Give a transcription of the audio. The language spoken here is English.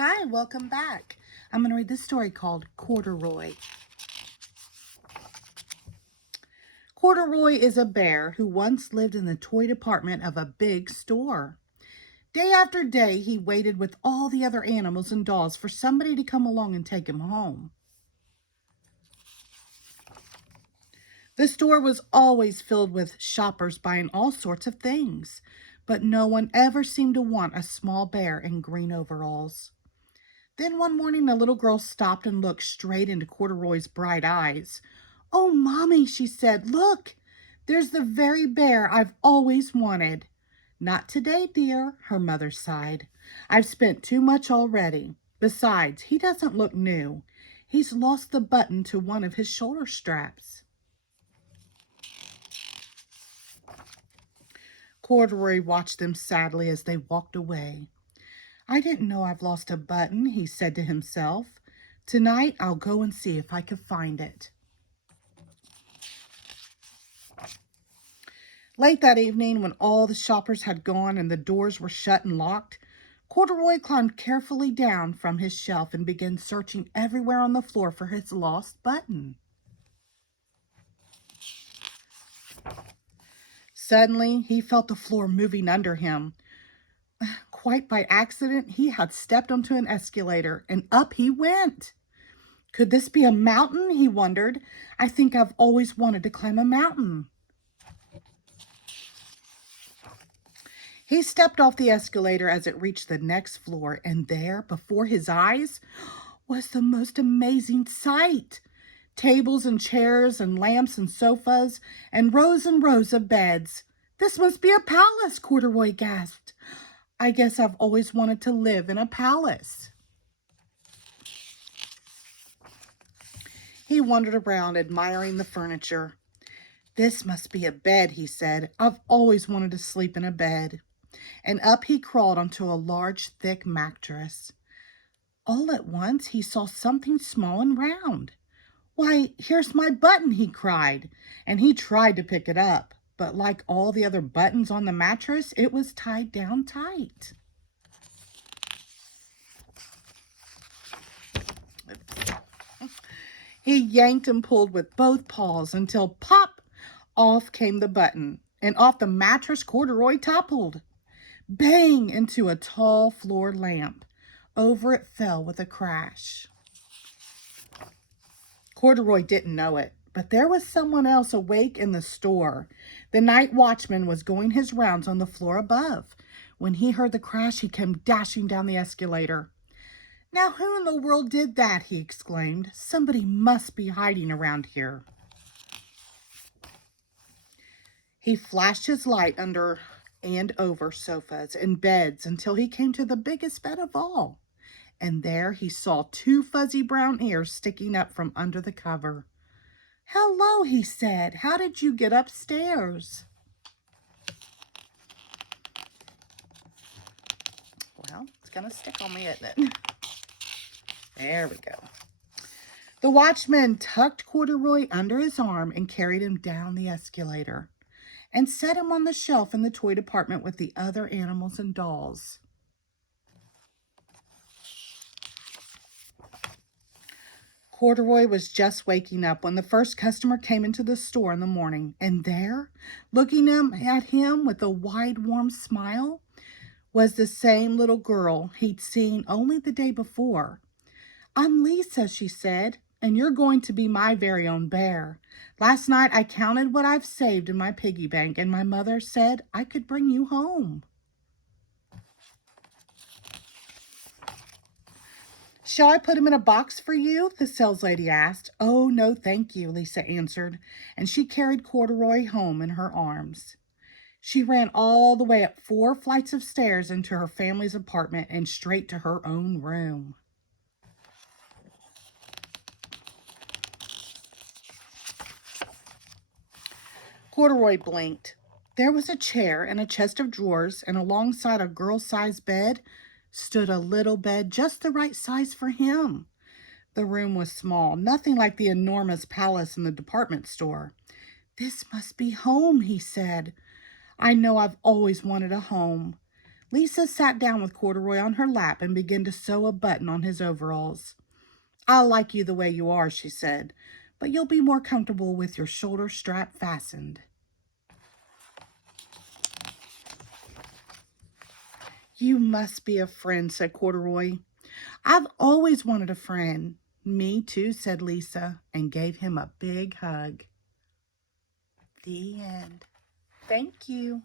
Hi, welcome back. I'm going to read this story called Corduroy. Corduroy is a bear who once lived in the toy department of a big store. Day after day, he waited with all the other animals and dolls for somebody to come along and take him home. The store was always filled with shoppers buying all sorts of things, but no one ever seemed to want a small bear in green overalls. Then one morning, the little girl stopped and looked straight into Corduroy's bright eyes. "Oh, Mommy," she said, "look, there's the very bear I've always wanted." "Not today, dear," her mother sighed. "I've spent too much already. Besides, he doesn't look new. He's lost the button to one of his shoulder straps." Corduroy watched them sadly as they walked away. "I didn't know I've lost a button," he said to himself. "Tonight I'll go and see if I can find it." Late that evening, when all the shoppers had gone and the doors were shut and locked, Corduroy climbed carefully down from his shelf and began searching everywhere on the floor for his lost button. Suddenly, he felt the floor moving under him. Quite by accident, he had stepped onto an escalator, and up he went. Could this be a mountain? He wondered. "I think I've always wanted to climb a mountain." He stepped off the escalator as it reached the next floor, and there, before his eyes, was the most amazing sight. Tables and chairs and lamps and sofas and rows of beds. "This must be a palace," Corduroy gasped. "I guess I've always wanted to live in a palace." He wandered around, admiring the furniture. "This must be a bed," he said. "I've always wanted to sleep in a bed." And up he crawled onto a large, thick mattress. All at once, he saw something small and round. "Why, here's my button," he cried, and he tried to pick it up. But like all the other buttons on the mattress, it was tied down tight. He yanked and pulled with both paws until pop, off came the button, and off the mattress Corduroy toppled. Bang! Into a tall floor lamp. Over it fell with a crash. Corduroy didn't know it, but there was someone else awake in the store. The night watchman was going his rounds on the floor above. When he heard the crash, he came dashing down the escalator. "Now, who in the world did that?" he exclaimed. "Somebody must be hiding around here." He flashed his light under and over sofas and beds until he came to the biggest bed of all. And there he saw two fuzzy brown ears sticking up from under the cover. "Hello," he said. "How did you get upstairs?" Well, it's going to stick on me, isn't it? There we go. The watchman tucked Corduroy under his arm and carried him down the escalator and set him on the shelf in the toy department with the other animals and dolls. Corduroy was just waking up when the first customer came into the store in the morning, and there, looking at him with a wide, warm smile, was the same little girl he'd seen only the day before. "I'm Lisa," she said, "and you're going to be my very own bear. Last night I counted what I've saved in my piggy bank, and my mother said I could bring you home." "Shall I put him in a box for you?" the saleslady asked. "Oh, no, thank you," Lisa answered, and she carried Corduroy home in her arms. She ran all the way up 4 flights of stairs into her family's apartment and straight to her own room. Corduroy blinked. There was a chair and a chest of drawers, and alongside a girl-sized bed stood a little bed just the right size for him. The room was small, nothing like the enormous palace in the department store. "This must be home," he said. "I know I've always wanted a home." Lisa sat down with Corduroy on her lap and began to sew a button on his overalls. "I like you the way you are," she said, "but you'll be more comfortable with your shoulder strap fastened." "You must be a friend," said Corduroy. "I've always wanted a friend." "Me too," said Lisa, and gave him a big hug. The end. Thank you.